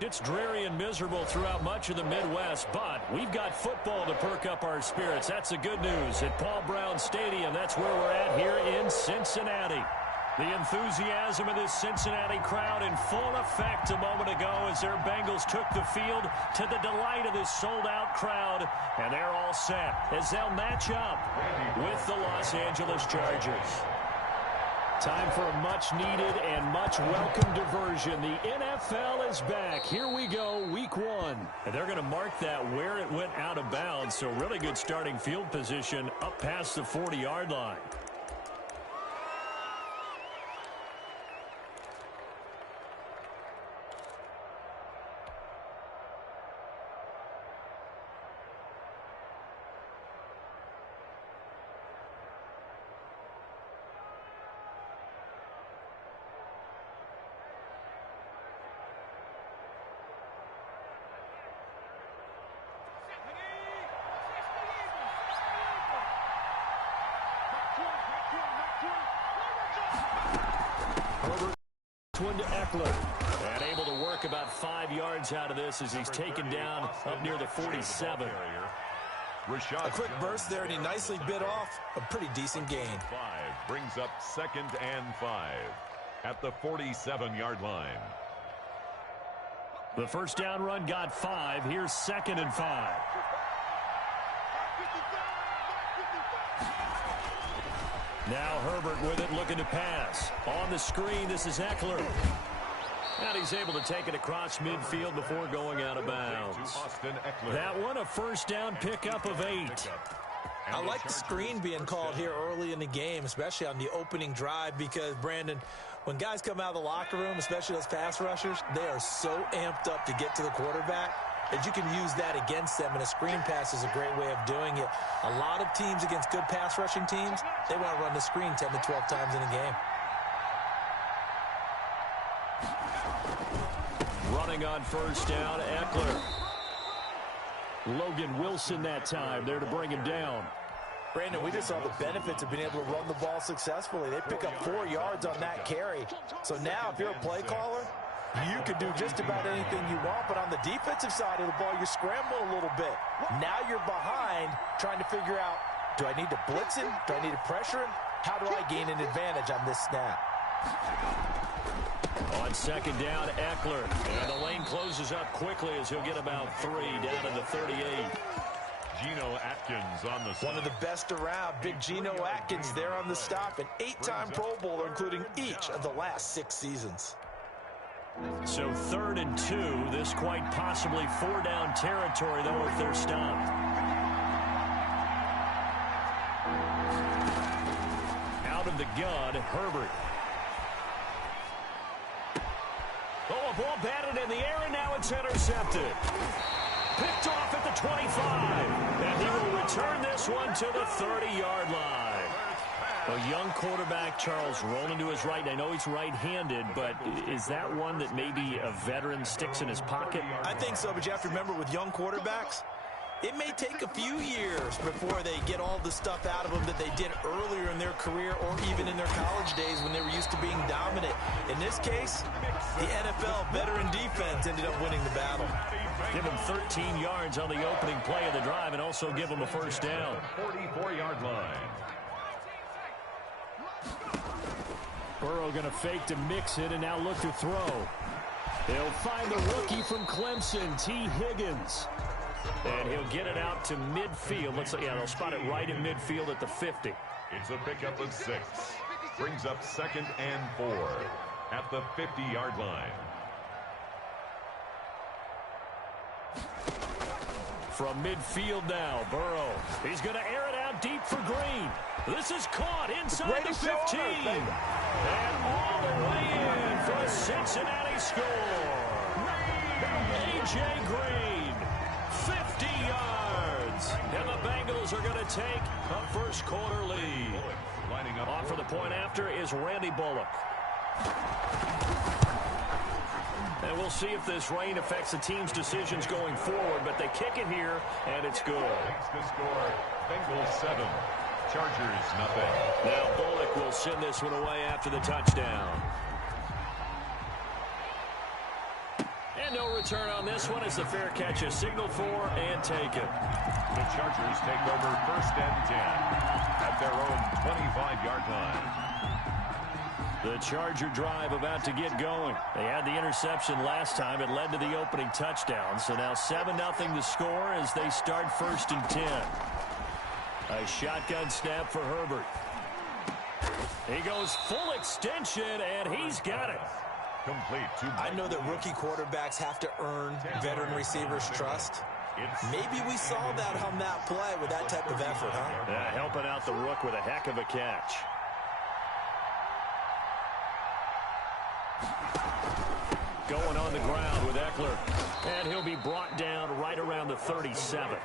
It's dreary and miserable throughout much of the Midwest, but we've got football to perk up our spirits. That's the good news. At Paul Brown Stadium, that's where we're at here in Cincinnati. The enthusiasm of this Cincinnati crowd in full effect a moment ago as their Bengals took the field to the delight of this sold-out crowd. And they're all set as they'll match up with the Los Angeles Chargers. Time for a much-needed and much-welcome diversion. The NFL is back. Here we go, week one. And they're going to mark that where it went out of bounds. So really good starting field position up past the 40-yard line. Twin to Eckler. And able to work about 5 yards out of this as he's taken down up near the 47. A quick burst there, and he nicely bit off a pretty decent gain. Brings up 2nd and 5 at the 47-yard line. The first down run got 5. Here's 2nd and 5. Now Herbert with it, looking to pass. On the screen, this is Eckler. And he's able to take it across midfield before going out of bounds. That one, a first down pickup of 8. I like the screen being called here early in the game, especially on the opening drive, because, Brandon, when guys come out of the locker room, especially those pass rushers, they are so amped up to get to the quarterback that you can use that against them, and a screen pass is a great way of doing it. A lot of teams against good pass rushing teams, they want to run the screen 10 to 12 times in a game. Running on first down, Eckler. Logan Wilson that time there to bring him down. Brandon, we just saw the benefits of being able to run the ball successfully. They pick up 4 yards on that carry. So now if you're a play caller, you can do just about anything you want, but on the defensive side of the ball, you scramble a little bit. Now you're behind trying to figure out, do I need to blitz him? Do I need to pressure him? How do I gain an advantage on this snap? On second down, Eckler. And the lane closes up quickly as he'll get about 3 down to the 38. Geno Atkins on the stop. One of the best around, big Geno Atkins there on the stop, an 8-time Pro Bowler, including each of the last 6 seasons. So 3rd and 2, this quite possibly 4-down territory, though, if they're stopped. Out of the gun, Herbert. Oh, a ball batted in the air, and now it's intercepted. Picked off at the 25, and he will return this one to the 30-yard line. A young quarterback, Charles, rolling to his right. I know he's right-handed, but is that one that maybe a veteran sticks in his pocket? I think so, but you have to remember with young quarterbacks, it may take a few years before they get all the stuff out of them that they did earlier in their career or even in their college days when they were used to being dominant. In this case, the NFL veteran defense ended up winning the battle. Give him 13 yards on the opening play of the drive and also give him a first down. 44-yard line. Burrow going to fake to mix it and now look to throw. They'll find the rookie from Clemson, T. Higgins. And he'll get it out to midfield. Looks like, yeah, they'll spot it right in midfield at the 50. It's a pickup of 6. Brings up 2nd and 4 at the 50-yard line. From midfield now, Burrow. He's going to air it out deep for Green. This is caught inside the 15. And all the way in for a Cincinnati score. A.J. Green, 50 yards. And the Bengals are going to take a first quarter lead. Lining up off for the point after is Randy Bullock. And we'll see if this rain affects the team's decisions going forward, but they kick it here, and it's good. Makes the score, Bengals 7, Chargers nothing. Now Bullock will send this one away after the touchdown. And no return on this one as the fair catch is signaled for and taken. The Chargers take over 1st and 10 at their own 25-yard line. The Charger drive about to get going. They had the interception last time. It led to the opening touchdown. So now 7-0 the score as they start 1st and 10. A shotgun snap for Herbert. He goes full extension, and he's got it. Complete to I know that rookie quarterbacks have to earn veteran receivers' trust. Maybe we saw that on that play with that type of effort, huh? Helping out the rook with a heck of a catch. Going on the ground with Eckler. And he'll be brought down right around the 37.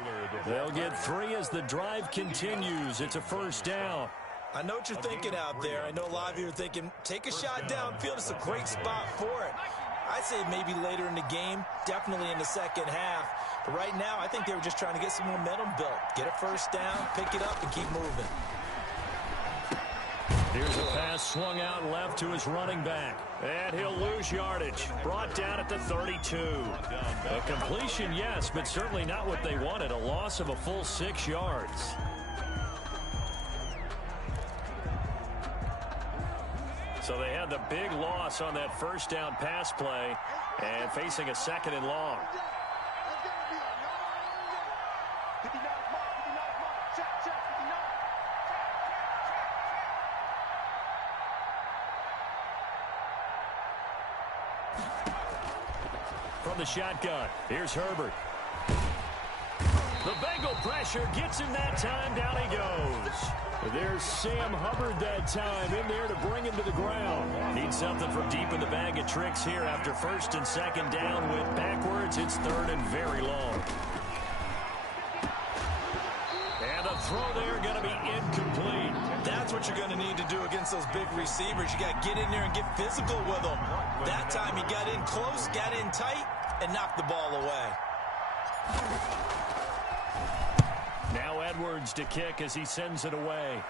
They'll get 3 as the drive continues. It's a 1st down. I know what you're thinking out there. I know a lot of you are thinking, take a shot downfield. It's a great spot for it. I'd say maybe later in the game, definitely in the second half. But right now, I think they were just trying to get some momentum built. Get a 1st down, pick it up, and keep moving. Here's a pass swung out left to his running back. And he'll lose yardage. Brought down at the 32. A completion, yes, but certainly not what they wanted. A loss of a full 6 yards. So they had the big loss on that 1st down pass play and facing a 2nd and long. From the shotgun, here's Herbert. The Bengal pressure gets him that time. Down he goes. There's Sam Hubbard that time in there to bring him to the ground. Need something from deep in the bag of tricks here after 1st and 2nd down. Went backwards. It's 3rd and very long. And the throw there going to be incomplete. That's what you're going to need to do against those big receivers. You got to get in there and get physical with them. That time he got in close, got in tight, and knocked the ball away. Now Edwards to kick as he sends it away.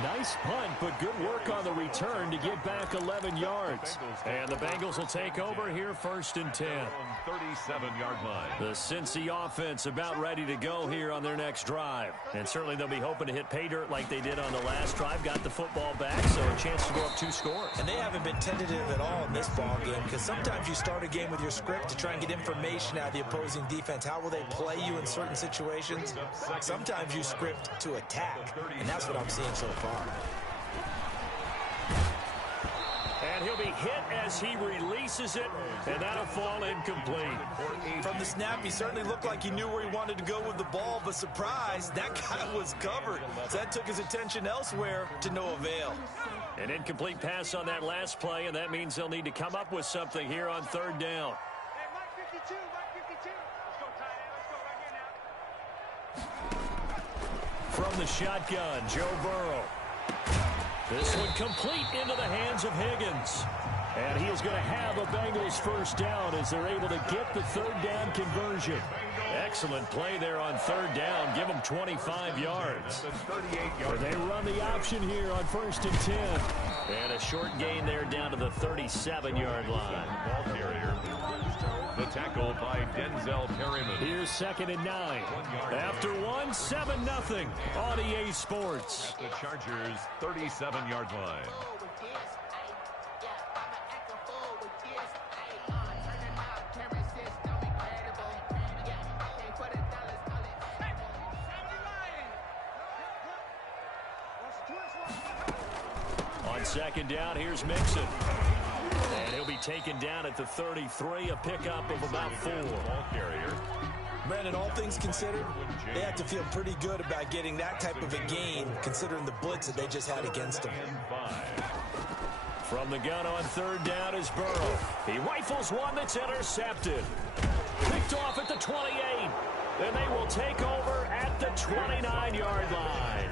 Nice punt, but good work on the return to get back 11 yards. And the Bengals will take over here 1st and 10. 37-yard line. The Cincy offense about ready to go here on their next drive. And certainly they'll be hoping to hit pay dirt like they did on the last drive. Got the football back, so a chance to go up 2 scores. And they haven't been tentative at all in this ball game because sometimes you start a game with your script to try and get information out of the opposing defense. How will they play you in certain situations? Sometimes you script to attack, and that's what I'm seeing so far. And he'll be hit as he releases it, and that'll fall incomplete. From the snap, he certainly looked like he knew where he wanted to go with the ball, but surprise, that guy was covered. So that took his attention elsewhere to no avail. An incomplete pass on that last play, and that means they'll need to come up with something here on 3rd down. Hey, Mike 52, Mike 52. Let's go, tight end. Let's go right here now. From the shotgun, Joe Burrow. This one complete into the hands of Higgins. And he is going to have a Bengals 1st down as they're able to get the 3rd down conversion. Excellent play there on 3rd down. Give them 25 yards. They run the option here on 1st and 10. And a short gain there down to the 37-yard line. Ball carrier. The tackle by Denzel Perryman. Here's 2nd and 9. After 1, 7-0 on EA Sports. The Chargers' 37-yard line. On 2nd down, here's Mixon. And he'll be taken down at the 33, a pickup of about 4. Ball carrier. Brandon, all things considered, they have to feel pretty good about getting that type of a gain, considering the blitz that they just had against them. From the gun on 3rd down is Burrow. He rifles one that's intercepted. Picked off at the 28. And they will take over at the 29-yard line.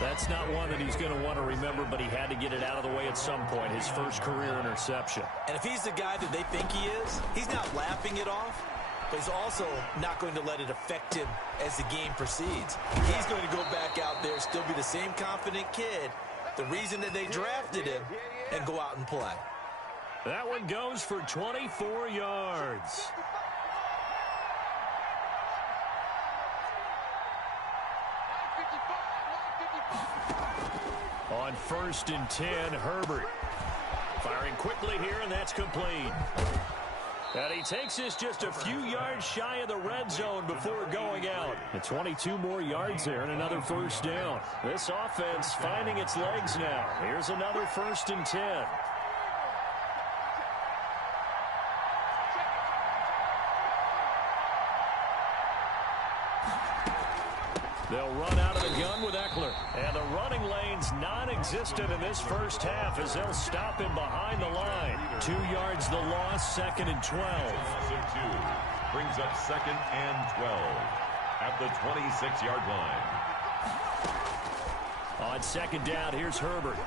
That's not one that he's going to want to remember, but he had to get it out of the way at some point, his 1st career interception. And if he's the guy that they think he is, he's not laughing it off. but he's also not going to let it affect him as the game proceeds. He's going to go back out there, still be the same confident kid, the reason that they drafted him, and go out and play. That one goes for 24 yards. On 1st and 10, Herbert. Firing quickly here, and that's complete. And he takes this just a few yards shy of the red zone before going out. And 22 more yards there and another first down. This offense finding its legs now. Here's another 1st and 10. They'll run out of the gun with Eckler. And the running lane's non-existent in this first half as they'll stop him behind the line. 2 yards the loss, 2nd and 12. Brings up 2nd and 12 at the 26-yard line. On 2nd down, here's Herbert.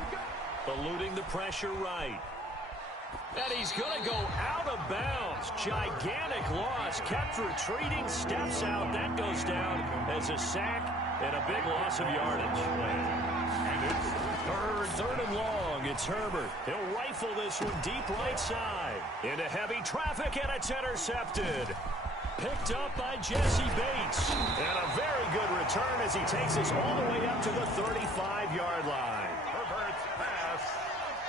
Eluding the pressure right. And he's going to go out of bounds. Gigantic loss. Kept retreating. Steps out. That goes down as a sack and a big loss of yardage. And it's third and long. It's Herbert. He'll rifle this one deep right side. Into heavy traffic, and it's intercepted. Picked up by Jesse Bates. And a very good return as he takes us all the way up to the 35-yard line. Herbert's pass.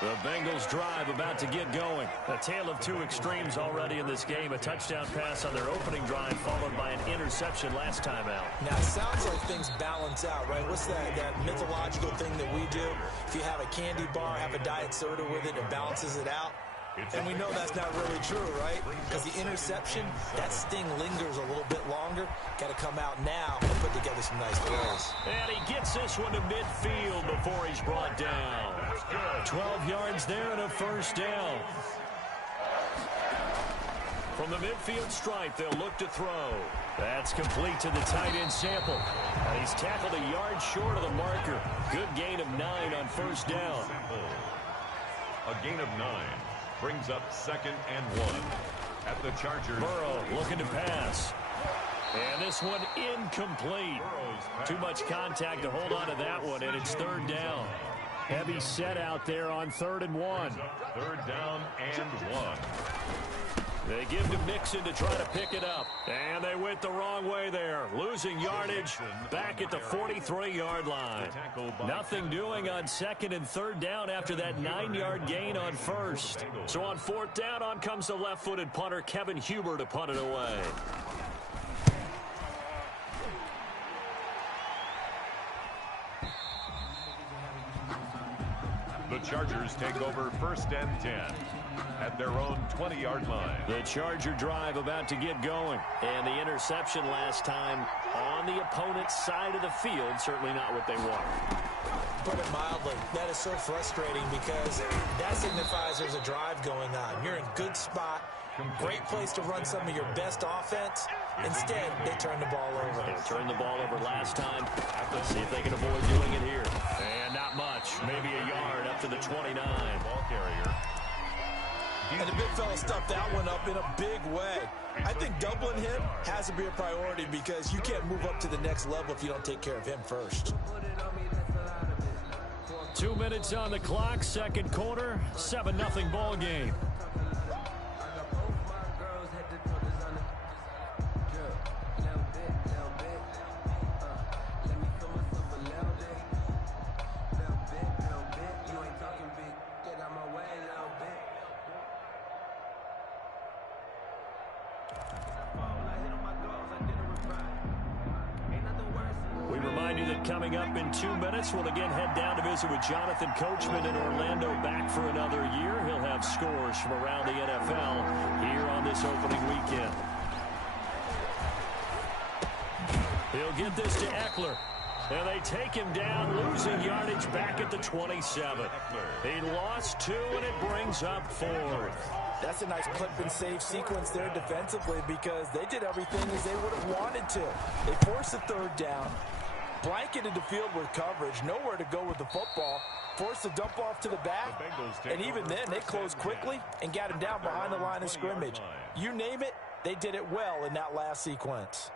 The Bengals drive about to get going. A tale of two extremes already in this game. A touchdown pass on their opening drive followed by an interception last time out. Now, it sounds like things balance out, right? What's that mythological thing that we do? If you have a candy bar, have a diet soda with it, it balances it out. And we know that's not really true, right? Because the interception, that sting lingers a little bit longer. Got to come out now and put together some nice plays. And he gets this one to midfield before he's brought down. 12 yards there and a first down. From the midfield stripe, they'll look to throw. That's complete to the tight end Sample. And he's tackled a yard short of the marker. Good gain of 9 on first down. A gain of 9. Brings up 2nd and 1 at the Chargers. Burrow looking to pass. And this one incomplete. Too much contact to hold on to that one, and it's 3rd down. Heavy set out there on 3rd and 1. 3rd down and 1. They give to Mixon to try to pick it up. And they went the wrong way there. Losing yardage back at the 43-yard line. Nothing doing on 2nd and 3rd down after that 9-yard gain on 1st. So on 4th down, on comes the left-footed punter, Kevin Huber, to punt it away. The Chargers take over 1st and 10 at their own 20-yard line. The Charger drive about to get going. And the interception last time on the opponent's side of the field, certainly not what they want. Put it mildly, that is so frustrating because that signifies there's a drive going on. You're in good spot, great place to run some of your best offense. Instead, they turn the ball over. They turned the ball over last time. Let's see if they can avoid doing it here. And not much, maybe a yard up to the 29. Ball carrier. And the big fella stuffed that one up in a big way. I think doubling him has to be a priority because you can't move up to the next level if you don't take care of him first. 2 minutes on the clock, 2nd quarter, 7-0 ball game. Coming up in 2 minutes, we'll again head down to visit with Jonathan Coachman in Orlando, back for another year. He'll have scores from around the NFL here on this opening weekend. He'll get this to Eckler. And they take him down, losing yardage back at the 27. He lost 2, and it brings up 4th. That's a nice clip and save sequence there defensively because they did everything as they would have wanted to. They forced the 3rd down, blanketed the field with coverage, nowhere to go with the football, forced the dump off to the back, and even then they closed quickly and got him down behind the line of scrimmage. You name it, They did it well in that last sequence.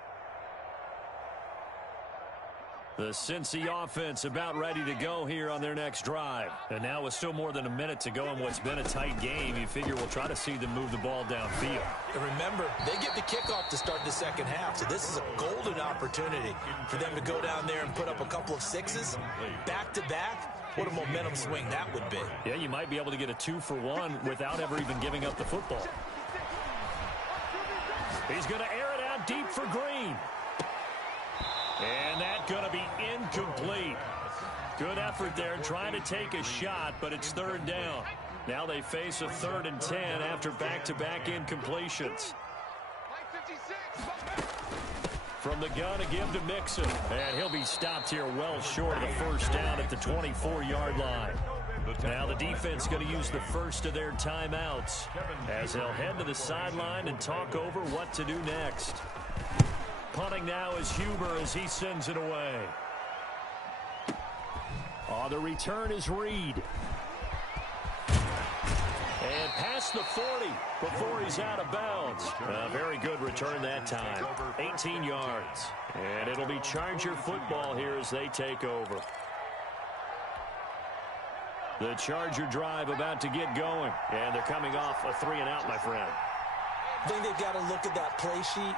The Cincy offense about ready to go here on their next drive. And now with still more than a minute to go in what's been a tight game, you figure we'll try to see them move the ball downfield. And remember, they get the kickoff to start the second half, so this is a golden opportunity for them to go down there and put up a couple of sixes back-to-back. What a momentum swing that would be. Yeah, you might be able to get a 2-for-1 without ever even giving up the football. He's going to air it out deep for Green. And that's going to be incomplete. Good effort there trying to take a shot, but it's third down. Now they face a 3rd and 10 after back-to-back incompletions. From the gun, a give to Mixon. And he'll be stopped here well short of the first down at the 24-yard line. Now the defense going to use the first of their timeouts as they'll head to the sideline and talk over what to do next. Punting now is Huber as he sends it away. The return is Reed. And past the 40 before he's out of bounds. A very good return that time. 18 yards. And it'll be Charger football here as they take over. The Charger drive about to get going. And they're coming off a 3-and-out, my friend. I think they've got to look at that play sheet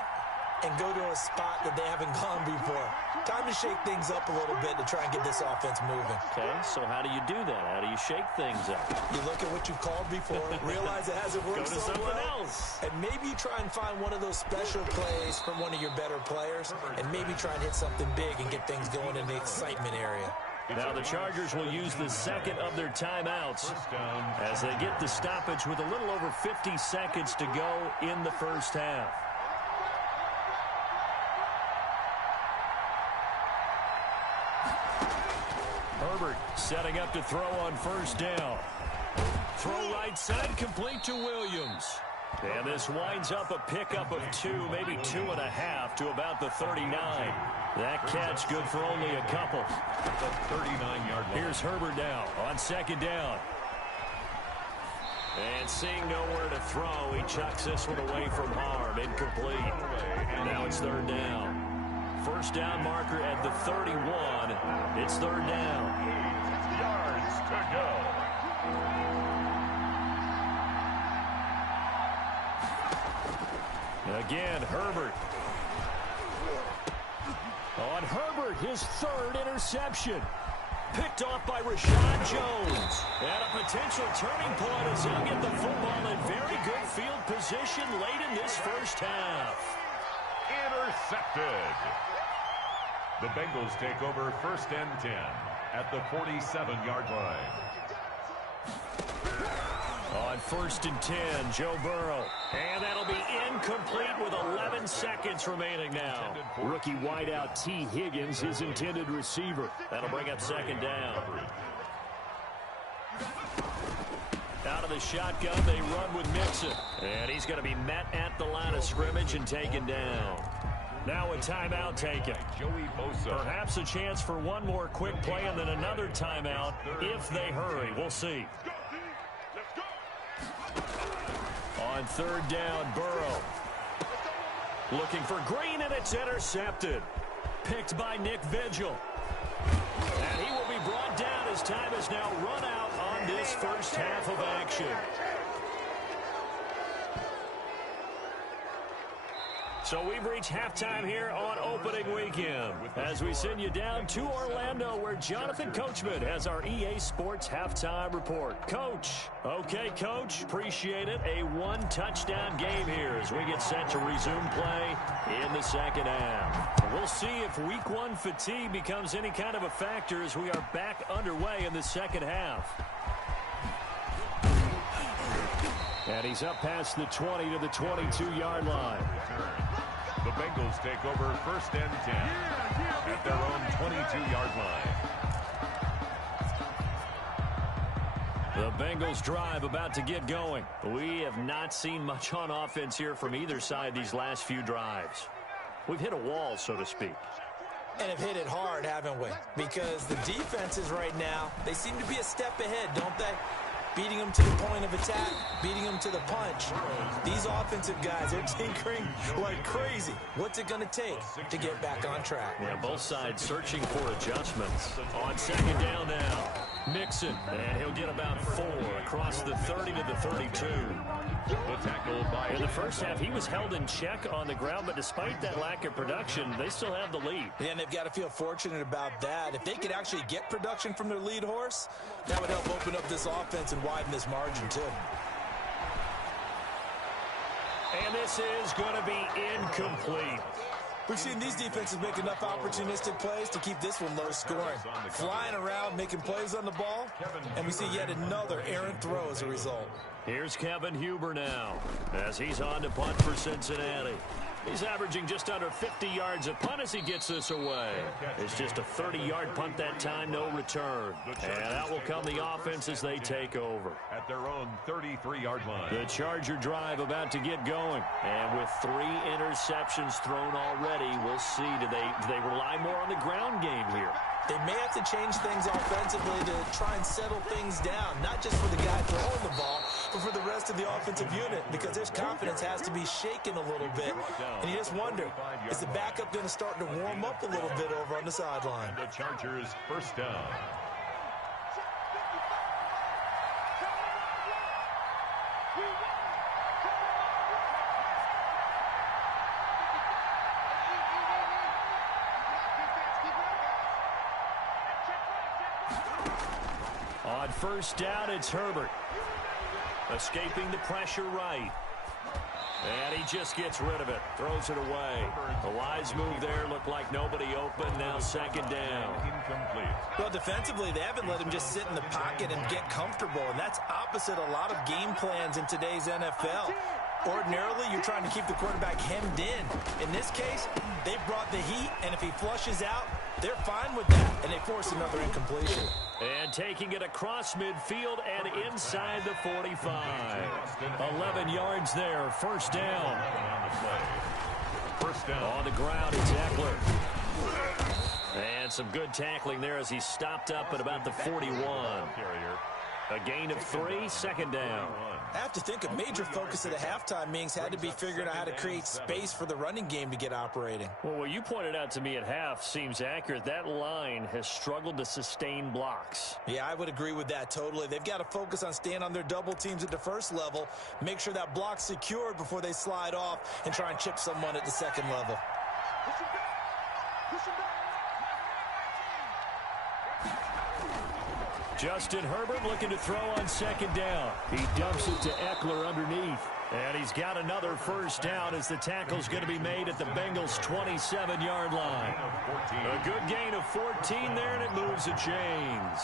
and go to a spot that they haven't gone before. Time to shake things up a little bit to try and get this offense moving. Okay, so how do you do that? How do you shake things up? You look at what you've called before, realize it hasn't worked Go to so something well, else. and maybe you try and find one of those special plays from one of your better players, and maybe try and hit something big and get things going in the excitement area. Now the Chargers will use the second of their timeouts as they get the stoppage with a little over 50 seconds to go in the first half. Herbert setting up to throw on first down. Throw right side, complete to Williams. And this winds up a pickup of 2, maybe 2.5 to about the 39. That catch good for only a couple. The 39-yard line. Here's Herbert now on second down. And seeing nowhere to throw, he chucks this one away from harm. Incomplete. And now it's third down. First down marker at the 31. It's third down. 8 yards to go. Again, Herbert. On Herbert, his 3rd interception. Picked off by Rashad Jones. And a potential turning point as he'll get the football in very good field position late in this first half. Intercepted. The Bengals take over 1st and 10 at the 47-yard line. On 1st and 10, Joe Burrow. And that'll be incomplete with 11 seconds remaining now. Rookie wideout T. Higgins, his intended receiver. That'll bring up second down. Out of the shotgun, they run with Mixon. And he's going to be met at the line of scrimmage and taken down. Now a timeout taken. Joey Bosa. Perhaps a chance for one more quick play and then another timeout if they hurry. We'll see. On third down, Burrow. Looking for Green, and it's intercepted. Picked by Nick Vigil. And he will be brought down as time has now run out on this first half of action. So we've reached halftime here on opening weekend as we send you down to Orlando where Jonathan Coachman has our EA Sports halftime report. Coach. Okay, Coach. Appreciate it. A 1-touchdown game here as we get set to resume play in the second half. We'll see if week 1 fatigue becomes any kind of a factor as we are back underway in the second half. And he's up past the 20 to the 22-yard line. The Bengals take over 1st and 10 at their own 22-yard line. The Bengals drive about to get going. We have not seen much on offense here from either side these last few drives. We've hit a wall, so to speak. And have hit it hard, haven't we? Because the defenses right now, they seem to be a step ahead, don't they? beating them to the point of attack, beating them to the punch. These offensive guys, they're tinkering like crazy. What's it going to take to get back on track? Yeah, both sides searching for adjustments. On second down now, Mixon, and he'll get about 4 across the 30 to the 32. The tackle by In the first half, he was held in check on the ground, but despite that lack of production, they still have the lead. Yeah, and they've got to feel fortunate about that. If they could actually get production from their lead horse, that would help open up this offense and widen this margin, too. And this is going to be incomplete. We've seen these defenses make enough opportunistic plays to keep this one low scoring. Flying around, making plays on the ball, and we see yet another errant throw as a result. Here's Kevin Huber now as he's on to punt for Cincinnati. He's averaging just under 50 yards a punt as he gets this away. It's just a 30-yard punt that time, no return. And that will come the offense as they take over. at their own 33-yard line. The Charger drive about to get going. And with 3 interceptions thrown already, we'll see. Do they rely more on the ground game here? They may have to change things offensively to try and settle things down, not just for the guy throwing the ball, but for the rest of the offensive unit, because their confidence has to be shaken a little bit. And you just wonder, is the backup going to start to warm up a little bit over on the sideline? The Chargers first down. On first down, it's Herbert. Escaping the pressure right. And he just gets rid of it. Throws it away. A wise move there. Looked like nobody open. Now second down. Incomplete. Well, defensively, they haven't let him just sit in the pocket and get comfortable, and that's opposite a lot of game plans in today's NFL. Ordinarily, you're trying to keep the quarterback hemmed in. In this case, they brought the heat, and if he flushes out, they're fine with that, and they force another incompletion. And taking it across midfield and inside the 45. 11 yards there. First down. On the play. First down. On the ground, it's Eckler. And some good tackling there as he stopped up at about the 41. Carrier. A gain of 3, second down. I have to think a major focus of the halftime meetings had to be figuring out how to create space for the running game to get operating. Well, what you pointed out to me at half seems accurate. That line has struggled to sustain blocks. Yeah, I would agree with that totally. They've got to focus on staying on their double teams at the first level, make sure that block's secured before they slide off and try and chip someone at the second level. Push him back. Push him back. Justin Herbert looking to throw on second down. He dumps it to Eckler underneath. And he's got another first down as the tackle's going to be made at the Bengals' 27-yard line. A good gain of 14 there, and it moves the chains.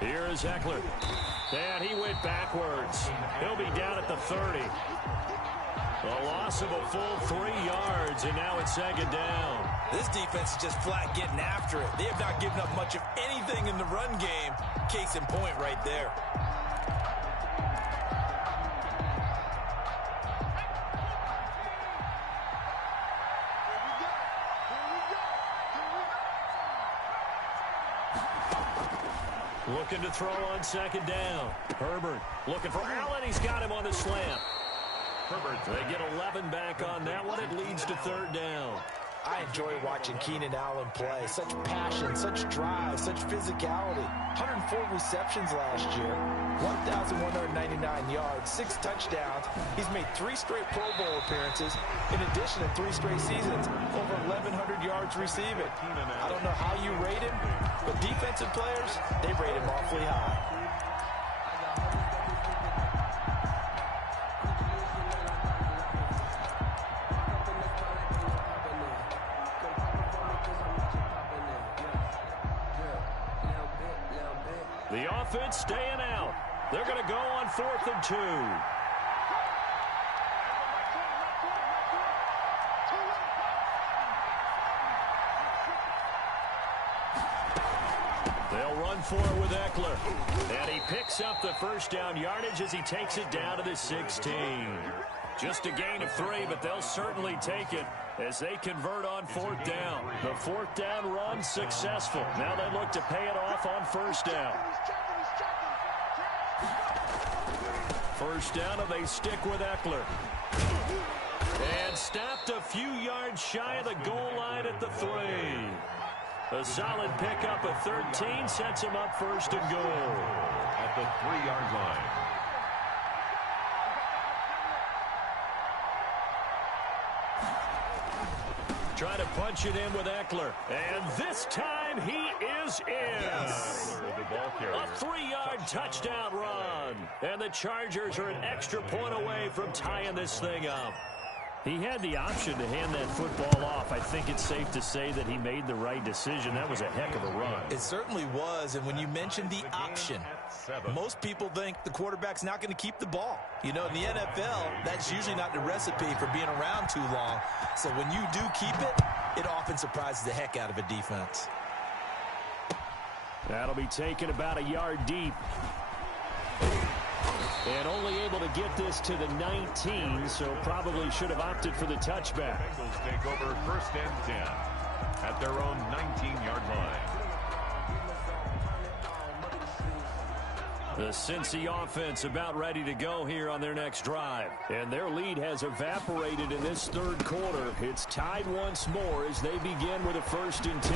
Here is Eckler. And he went backwards. He'll be down at the 30. A loss of a full 3 yards, and now it's second down. This defense is just flat getting after it. They have not given up much of anything in the run game. Case in point right there. Looking to throw on second down. Herbert looking for Allen. He's got him on the slant. Herbert. They get 11 back on that one. It leads to third down. I enjoy watching Keenan Allen play. Such passion, such drive, such physicality. 104 receptions last year, 1,199 yards, 6 touchdowns. He's made 3 straight Pro Bowl appearances. In addition to 3 straight seasons, over 1,100 yards receiving. I don't know how you rate him, but defensive players, they rate him awfully high. The offense staying out. They're going to go on 4th and 2. They'll run for it with Eckler. And he picks up the first down yardage as he takes it down to the 16. Just a gain of 3, but they'll certainly take it as they convert on 4th down. The 4th down run successful. Now they look to pay it off on 1st down. 1st down, and they stick with Eckler. And stopped a few yards shy of the goal line at the 3. A solid pickup of 13 sets him up 1st and goal. At the 3-yard line. Trying to punch it in with Eckler. And this time he is in. Yes. A 3-yard touchdown run. And the Chargers are an extra point away from tying this thing up. He had the option to hand that football off. I think it's safe to say that he made the right decision. That was a heck of a run. It certainly was, and when you mentioned the option, most people think the quarterback's not going to keep the ball. You know, in the NFL, that's usually not the recipe for being around too long. So when you do keep it, it often surprises the heck out of a defense. That'll be taken about a yard deep. And only able to get this to the 19, so probably should have opted for the touchback. Bengals take over 1st and 10 at their own 19-yard line. The Cincy offense about ready to go here on their next drive. And their lead has evaporated in this 3rd quarter. It's tied once more as they begin with a 1st and 10.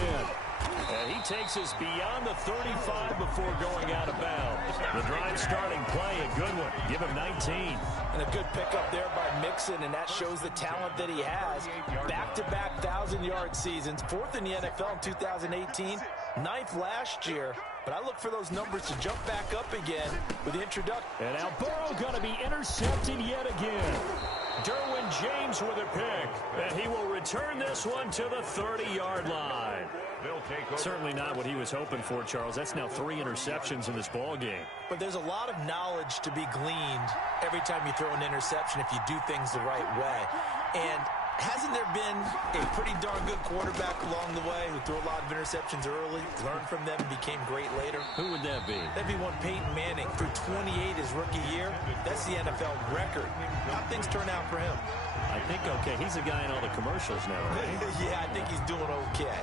And he takes us beyond the 35 before going out of bounds. The drive starting play, a good one. Give him 19. And a good pickup there by Mixon, and that shows the talent that he has. Back-to-back 1,000-yard seasons, 4th in the NFL in 2018, 9th last year. But I look for those numbers to jump back up again with the introduction. And now Burrow going to be intercepted yet again. Derwin James with a pick. And he will return this one to the 30-yard line. Certainly not what he was hoping for, Charles. That's now 3 interceptions in this ball game. But there's a lot of knowledge to be gleaned every time you throw an interception if you do things the right way. And hasn't there been a pretty darn good quarterback along the way who threw a lot of interceptions early, learned from them, and became great later? Who would that be? That'd be one Peyton Manning. Threw 28 his rookie year. That's the NFL record. How things turn out for him? I think, okay, he's a guy in all the commercials now, right? Yeah, I think he's doing okay.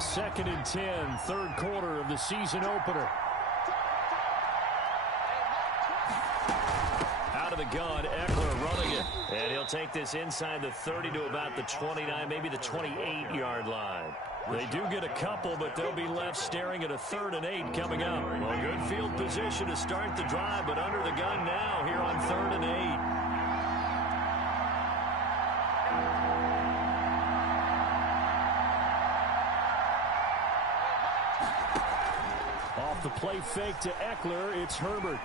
Second and 10, 3rd quarter of the season opener. Out of the gun, Eckler running it. And he'll take this inside the 30 to about the 29, maybe the 28-yard line. They do get a couple, but they'll be left staring at a 3rd and 8 coming up. Well, good field position to start the drive, but under the gun now here on 3rd and 8. Off the play fake to Eckler, it's Herbert.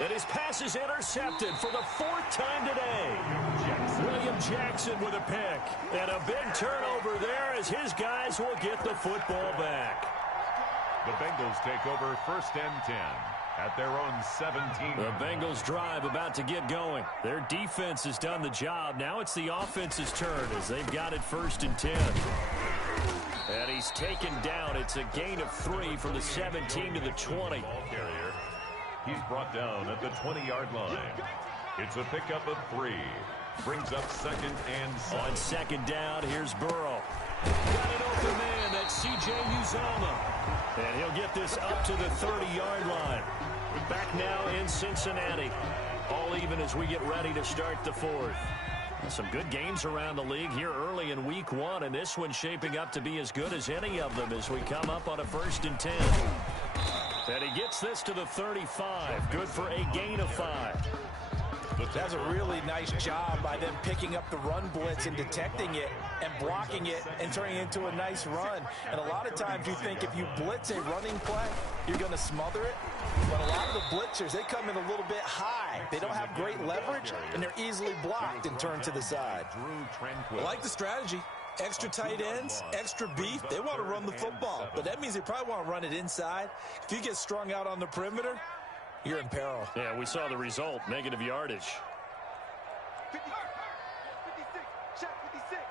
And his pass is intercepted for the 4th time today. William Jackson with a pick. And a big turnover there as his guys will get the football back. The Bengals take over 1st and 10 at their own 17. The Bengals drive about to get going. Their defense has done the job. Now it's the offense's turn as they've got it 1st and 10. And he's taken down. It's a gain of 3 from the 17 to the 20. He's brought down at the 20-yard line. It's a pickup of 3. Brings up 2nd and 7. On 2nd down, here's Burrow. Got an open man. That's C.J. Uzomah. And he'll get this up to the 30-yard line. Back now in Cincinnati. All even as we get ready to start the 4th. Some good games around the league here early in week 1, and this one's shaping up to be as good as any of them as we come up on a 1st and 10. And he gets this to the 35. Good for a gain of 5. That's a really nice job by them picking up the run blitz and detecting it and blocking it and turning it into a nice run. And a lot of times you think if you blitz a running play, you're going to smother it. But a lot of the blitzers, they come in a little bit high. They don't have great leverage, and they're easily blocked and turned to the side. I like the strategy. Extra tight ends, extra beef. They want to run the football, but that means they probably want to run it inside. If you get strung out on the perimeter, you're in peril. Yeah, we saw the result, negative yardage. 56. Check 56.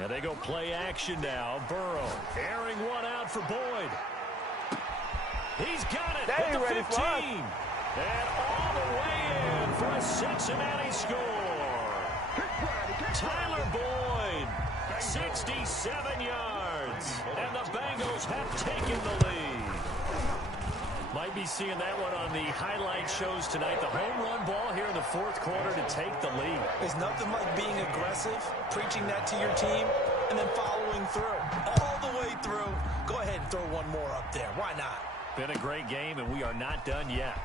And they go play action now. Burrow airing one out for Boyd. He's got it at the 15. And all the way in for a Cincinnati score. Tyler Boyd, 67 yards. And the Bengals have taken the lead. Might be seeing that one on the highlight shows tonight. The home run ball here in the fourth quarter to take the lead. There's nothing like being aggressive, preaching that to your team, and then following through. All the way through. Go ahead and throw one more up there. Why not? Been a great game, and we are not done yet.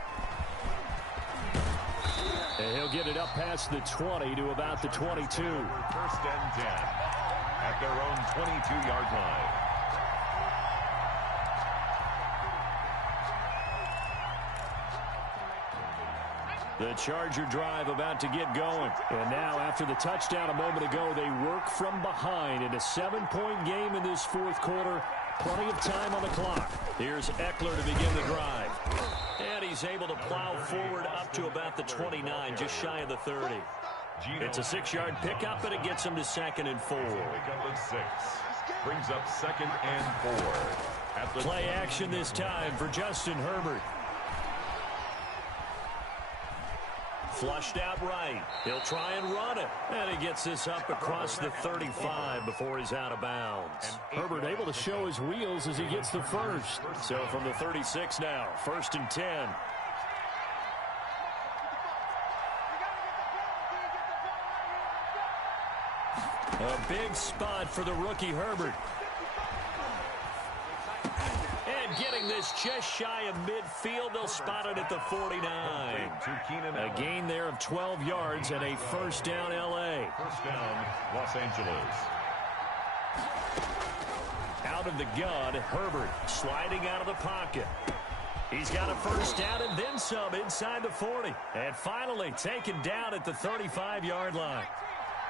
And he'll get it up past the 20 to about the 22. First and 10 at their own 22-yard line. The Charger drive about to get going. And now, after the touchdown a moment ago, they work from behind in a 7-point game in this fourth quarter. Plenty of time on the clock. Here's Eckler to begin the drive. And he's able to plow forward up to about the 29, just shy of the 30. It's a 6-yard pickup, and it gets him to 2nd and 4. Pickup of 6. Brings up 2nd and 4. At the play action this time for Justin Herbert. Flushed out right. He'll try and run it. And he gets this up across the 35 before he's out of bounds. Herbert able to show his wheels as he gets the first. So from the 36 now, 1st and 10. A big spot for the rookie Herbert. And getting this just shy of midfield, they'll spot it at the 49. A gain there of 12 yards and a first down L.A. First down, Los Angeles. Out of the gun, Herbert sliding out of the pocket. He's got a first down and then some inside the 40. And finally taken down at the 35-yard line.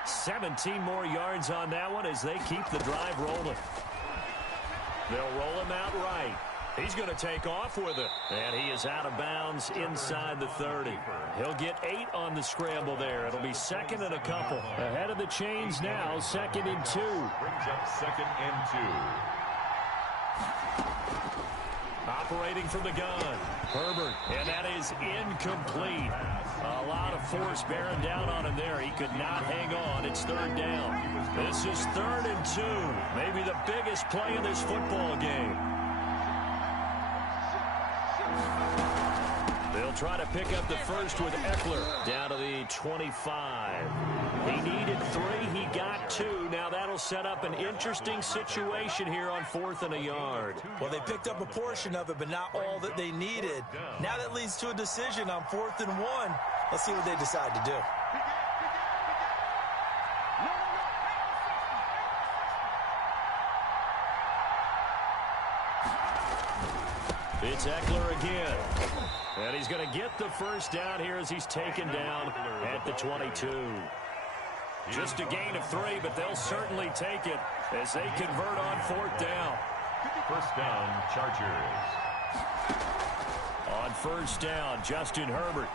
17 more yards on that one as they keep the drive rolling. They'll roll him out right. He's going to take off with it. And he is out of bounds inside the 30. He'll get 8 on the scramble there. It'll be 2nd and a couple. Ahead of the chains now, 2nd and 2. Brings up 2nd and 2. Operating from the gun, Herbert, and that is incomplete. A lot of force bearing down on him there. He could not hang on. It's 3rd down. This is 3rd and 2. Maybe the biggest play in this football game. They'll try to pick up the first with Eckler down to the 25. He needed 3. He got 2. Now that'll set up an interesting situation here on 4th and a yard. Well, they picked up a portion of it, but not all that they needed. Now that leads to a decision on 4th and 1. Let's see what they decide to do. It's Eckler again. And he's going to get the first down here as he's taken down at the 22. Just a gain of 3, but they'll certainly take it as they convert on 4th down. First down, Chargers. On 1st down, Justin Herbert.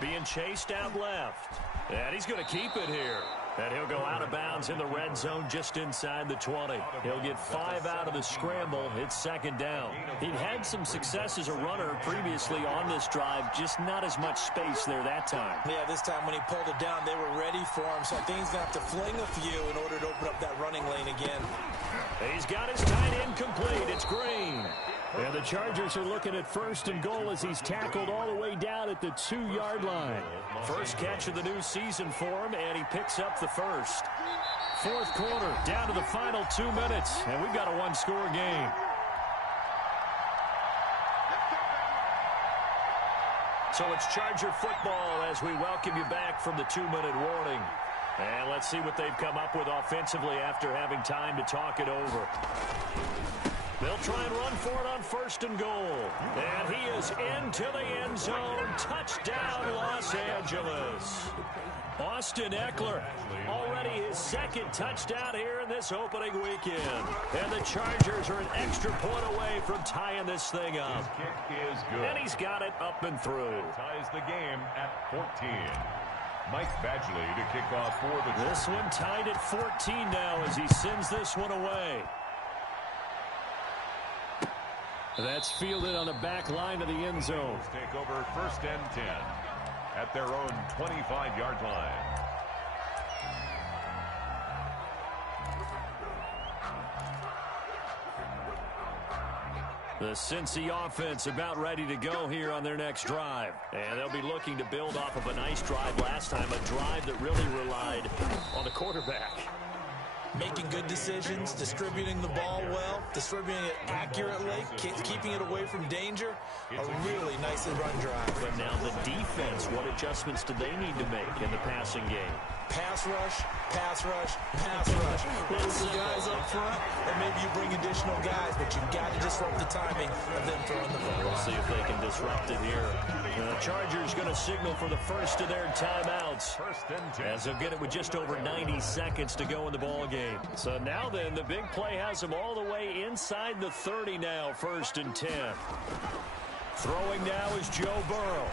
Being chased out left. And he's going to keep it here. And he'll go out of bounds in the red zone just inside the 20. He'll get 5 out of the scramble. It's 2nd down. He'd had some success as a runner previously on this drive, just not as much space there that time. Yeah, this time when he pulled it down, they were ready for him. So I think he's going to have to fling a few in order to open up that running lane again. He's got his tight end complete. It's Green. And the Chargers are looking at 1st and goal as he's tackled all the way down at the 2-yard line. First catch of the new season for him, and he picks up the first. 4th quarter, down to the final 2 minutes, and we've got a 1-score game. So it's Charger football as we welcome you back from the 2-minute warning. And let's see what they've come up with offensively after having time to talk it over. They'll try and run for it on 1st and goal. And he is into the end zone. Touchdown, Los Angeles. Austin Eckler, already his second touchdown here in this opening weekend. And the Chargers are an extra point away from tying this thing up. His kick is good. And he's got it up and through. It ties the game at 14. Mike Badgley to kick off for the This one tied at 14 now as he sends this one away. That's fielded on the back line of the end zone. Take over 1st and 10 at their own 25-yard line. The Cincy offense about ready to go here on their next drive. And they'll be looking to build off of a nice drive last time, a drive that really relied on the quarterback. Making good decisions, distributing the ball well, distributing it accurately, keeping it away from danger. A really nicely run drive. But now the defense, what adjustments do they need to make in the passing game? Pass rush, pass rush, pass rush. Load some guys up front, and maybe you bring additional guys, but you've got to disrupt the timing of them throwing the football. We'll see if they can disrupt it here. The Chargers going to signal for the first of their timeouts, 1st and 10. as they'll get it with just over 90 seconds to go in the ball game. So now then, the big play has them all the way inside the 30 now, 1st and 10. Throwing now is Joe Burrow.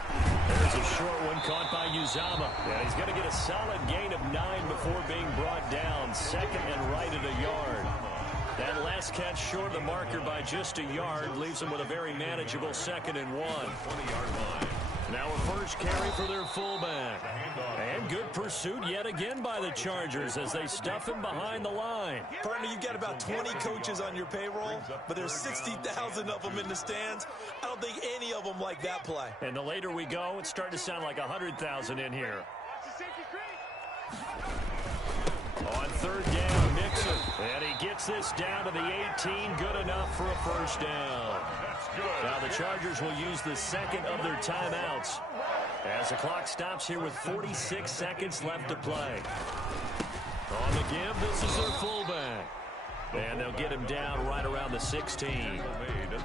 There's a short one caught by Uzama. And he's going to get a solid gain of 9 before being brought down. 2nd and right at a yard. That last catch short of the marker by just a yard leaves them with a very manageable 2nd and 1. 20-yard line. Now a first carry for their fullback. And good pursuit yet again by the Chargers as they stuff him behind the line. Partner, you've got about 20 coaches on your payroll, but there's 60,000 of them in the stands. I don't think any of them like that play. And the later we go, it's starting to sound like 100,000 in here. On 3rd down, Mixon. And he gets this down to the 18. Good enough for a first down. Now the Chargers will use the 2nd of their timeouts as the clock stops here with 46 seconds left to play. On the give, this is their fullback. And they'll get him down right around the 16.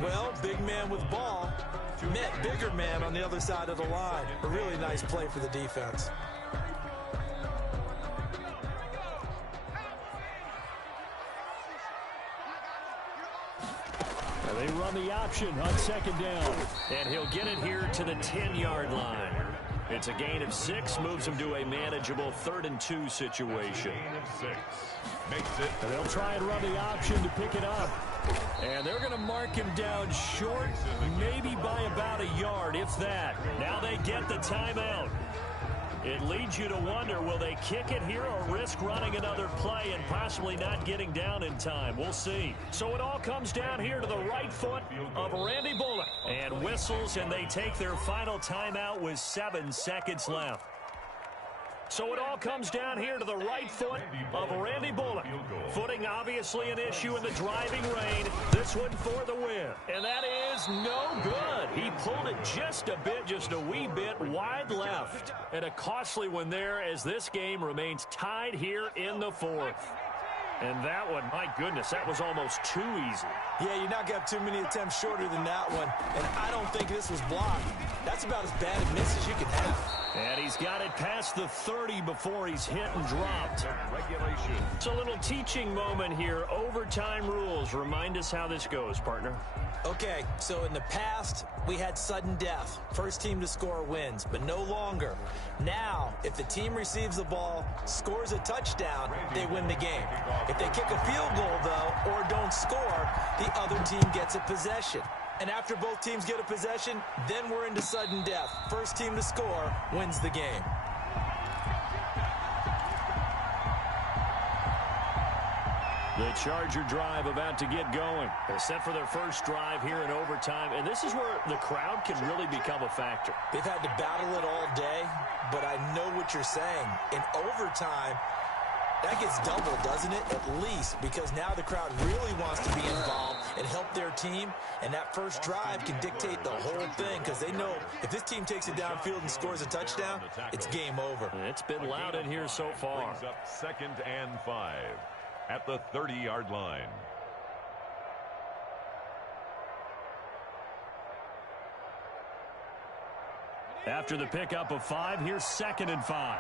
Well, big man with ball met bigger man on the other side of the line. A really nice play for the defense. They run the option on 2nd down. And he'll get it here to the 10-yard line. It's a gain of 6, moves him to a manageable 3rd and 2 situation. Gain of 6. Makes it. And they'll try and run the option to pick it up. And they're going to mark him down short, maybe by about a yard, if that. Now they get the timeout. It leads you to wonder, will they kick it here or risk running another play and possibly not getting down in time? We'll see. So it all comes down here to the right foot of Randy Bullock. And whistles, and they take their final timeout with 7 seconds left. So it all comes down here to the right foot of Randy Bullock. Footing obviously an issue in the driving rain. This one for the win. And that is no good. He pulled it just a bit, just a wee bit wide left. And a costly one there as this game remains tied here in the 4th. And that one, my goodness, that was almost too easy. Yeah, you're not going to have too many attempts shorter than that one. And I don't think this was blocked. That's about as bad a miss as you can have. And he's got it past the 30 before he's hit and dropped. Regulation. It's a little teaching moment here. Overtime rules. Remind us how this goes, partner. Okay, so in the past, we had sudden death. First team to score wins, but no longer. Now, if the team receives the ball, scores a touchdown, they win the game. If they kick a field goal, though, or don't score, the other team gets a possession. And after both teams get a possession, then we're into sudden death. First team to score wins the game. The Charger drive about to get going. They're set for their first drive here in overtime, and this is where the crowd can really become a factor. They've had to battle it all day, but I know what you're saying. In overtime, that gets doubled, doesn't it? At least, because now the crowd really wants to be involved and help their team, and that first drive can dictate the whole thing because they know if this team takes it downfield and scores a touchdown, it's game over. It's been loud in here so far. Brings up 2nd and 5 at the 30-yard line. After the pickup of 5, here's 2nd and 5.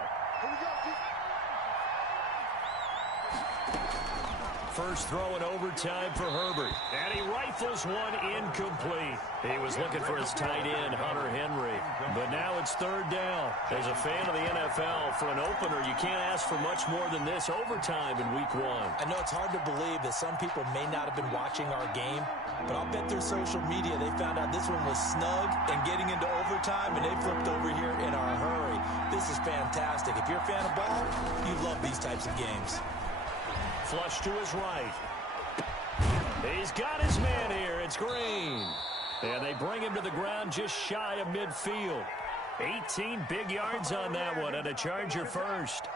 First throw in overtime for Herbert. And he rifles one incomplete. He was looking for his tight end, Hunter Henry. But now it's third down. As a fan of the NFL, for an opener, you can't ask for much more than this overtime in week one. I know it's hard to believe that some people may not have been watching our game, but I'll bet through social media they found out this one was snug and getting into overtime, and they flipped over here in a hurry. This is fantastic. If you're a fan of ball, you love these types of games. Flush to his right. He's got his man here. It's Green. And they bring him to the ground just shy of midfield. 18 big yards on that one, and a Charger first.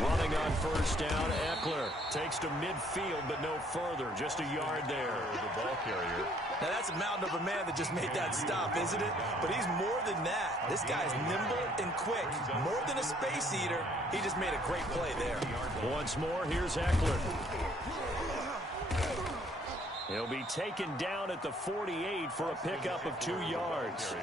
Running on first down, Eckler takes to midfield, but no further. Just a yard there. The ball carrier. Now, that's a mountain of a man that just made that stop, isn't it? But he's more than that. This guy's nimble and quick. More than a space eater, he just made a great play there. Once more, here's Eckler. He'll be taken down at the 48 for a pickup of 2 yards.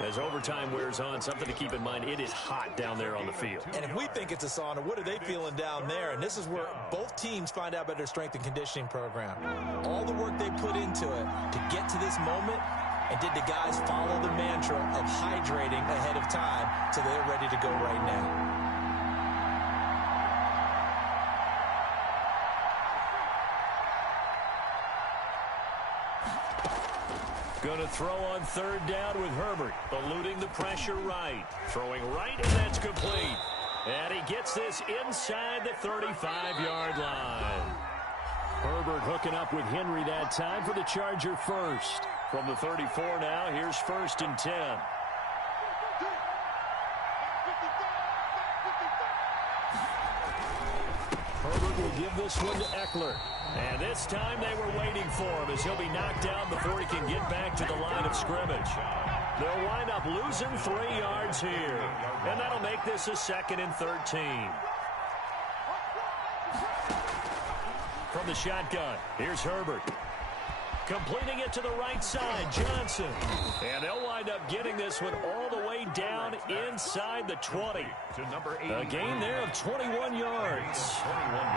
As overtime wears on, something to keep in mind, it is hot down there on the field. And if we think it's a sauna, what are they feeling down there? And this is where both teams find out about their strength and conditioning program. All the work they put into it to get to this moment, and did the guys follow the mantra of hydrating ahead of time so they're ready to go right now? Going to throw on third down with Herbert, eluding the pressure right. Throwing right, and that's complete. And he gets this inside the 35-yard line. Herbert hooking up with Henry that time for the Charger first. From the 34 now, here's first and 10. Herbert will give this one to Eckler. And this time they were waiting for him as he'll be knocked down before he can get back to the line of scrimmage. They'll wind up losing 3 yards here. And that'll make this a 2nd and 13. From the shotgun, here's Herbert. Completing it to the right side, Johnson. And they'll wind up getting this one all the way down inside the 20. A gain there of 21 yards.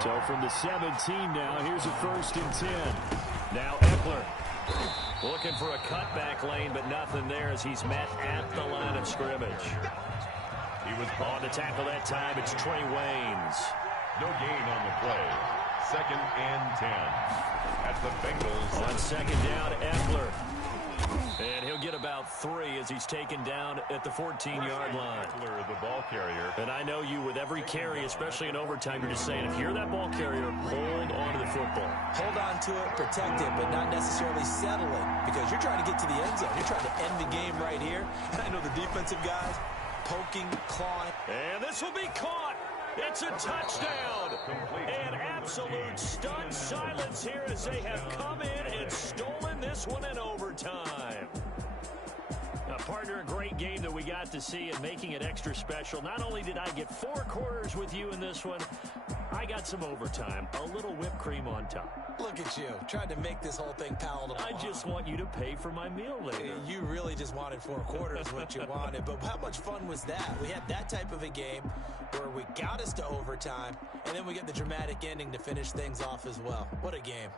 So from the 17 now, here's a 1st and 10. Now Eckler looking for a cutback lane, but nothing there as he's met at the line of scrimmage. He was on to tackle that time. It's Trey Waynes. No gain on the play. 2nd and 10. At the Bengals. On 2nd down, Eckler. And he'll get about 3 as he's taken down at the 14-yard line. Eckler, the ball carrier. And I know you, with every carry, especially in overtime, you're just saying, if you're that ball carrier, hold on to the football. Hold on to it, protect it, but not necessarily settle it, because you're trying to get to the end zone. You're trying to end the game right here. And I know the defensive guys poking, clawing. And this will be caught. It's a touchdown. And absolute stunned silence here as they have come in and stolen this one in overtime. Now, partner, a great game that we got to see and making it extra special. Not only did I get 4 quarters with you in this one, I got some overtime, a little whipped cream on top. Look at you, trying to make this whole thing palatable. I just want you to pay for my meal later. You really just wanted 4 quarters, what you wanted. But how much fun was that? We had that type of a game where we got us to overtime, and then we get the dramatic ending to finish things off as well. What a game.